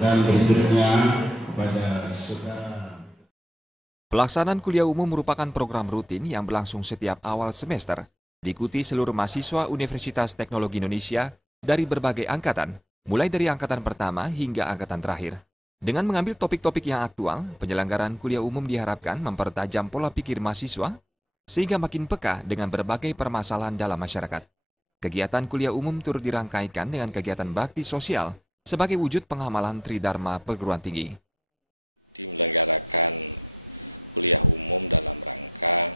Dan berikutnya kepada saudara. Pelaksanaan kuliah umum merupakan program rutin yang berlangsung setiap awal semester, diikuti seluruh mahasiswa Universitas Teknologi Indonesia dari berbagai angkatan, mulai dari angkatan pertama hingga angkatan terakhir. Dengan mengambil topik-topik yang aktual, penyelenggaraan kuliah umum diharapkan mempertajam pola pikir mahasiswa, sehingga makin peka dengan berbagai permasalahan dalam masyarakat. Kegiatan kuliah umum turut dirangkaikan dengan kegiatan bakti sosial sebagai wujud pengamalan Tridharma perguruan tinggi. Menyelenggarakan kuliah umum dalam rangka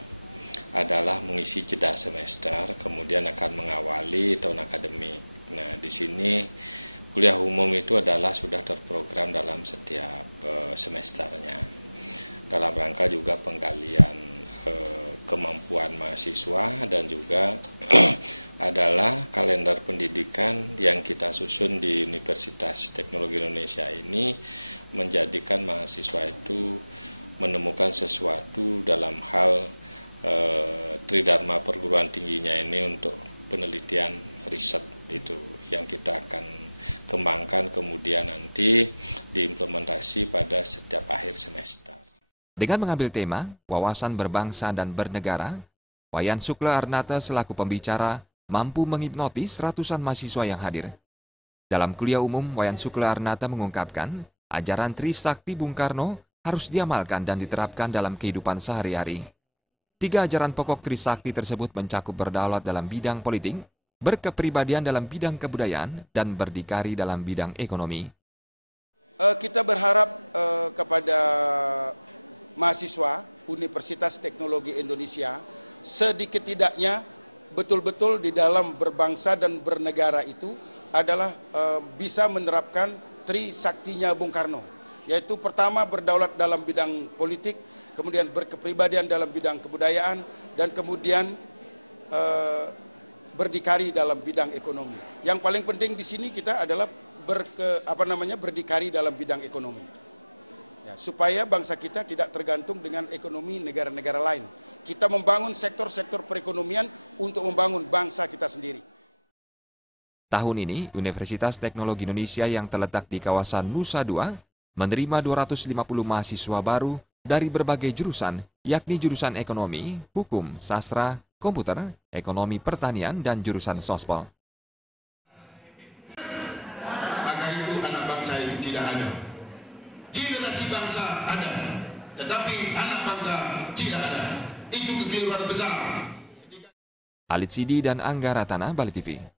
adalah mengisi jeda semester, kemudian akan mengawali tahun akademik. Nah, di sini kuliah umum itu adalah sudah terprogram dalam setiap semesternya. Dalam rangka juga penggalian kemampuan mahasiswa dan juga adalah kalender pendidikan yang kita susun di Universitas Teknologi Indonesia ini menjadikan mahasiswa itu menemukan sesuatu dalam hal Tridharma perguruan tingginya ini untuk penelitian riset itu yang kita akan kembangkan kemudian nanti diimplementasi pada setiap akhir semester. Dengan mengambil tema wawasan berbangsa dan bernegara, Wayan Sukla Arnata selaku pembicara mampu menghipnotis ratusan mahasiswa yang hadir. Dalam kuliah umum, Wayan Sukla Arnata mengungkapkan ajaran Trisakti Bung Karno harus diamalkan dan diterapkan dalam kehidupan sehari-hari. 3 ajaran pokok Trisakti tersebut mencakup berdaulat dalam bidang politik, berkepribadian dalam bidang kebudayaan, dan berdikari dalam bidang ekonomi. Kita berharap kepada mahasiswa Universitas Teknologi Indonesia sedikit tidaknya betul-betul di dalam berbangsa dan bernegara itu adalah bisa menerapkan Trisaktinya Bung Karno, yaitu pertama berdaulat dalam bidang politik, kemudian berkepribadian dalam bidang kebudayaan, dan kemudian berdikari dalam bidang ekonomi. Yang paling penting di sini kita adalah berdikari dalam bidang ekonomi. Ya, supaya bangsa kita tidak tergantung dengan ekonomi negara-negara lain. Kita membangun sektor-sektor perekonomian untuk membangun bangsa kita sendiri. Tahun ini, Universitas Teknologi Indonesia yang terletak di kawasan Nusa Dua menerima 250 mahasiswa baru dari berbagai jurusan, yakni jurusan ekonomi, hukum, sastra, komputer, ekonomi pertanian, dan jurusan sospol. Maka itu anak bangsa itu tidak ada. Generasi bangsa ada, tetapi anak bangsa tidak ada. Itu kekeliruan besar. Alit Sidi dan Angga Ratana, Bali TV.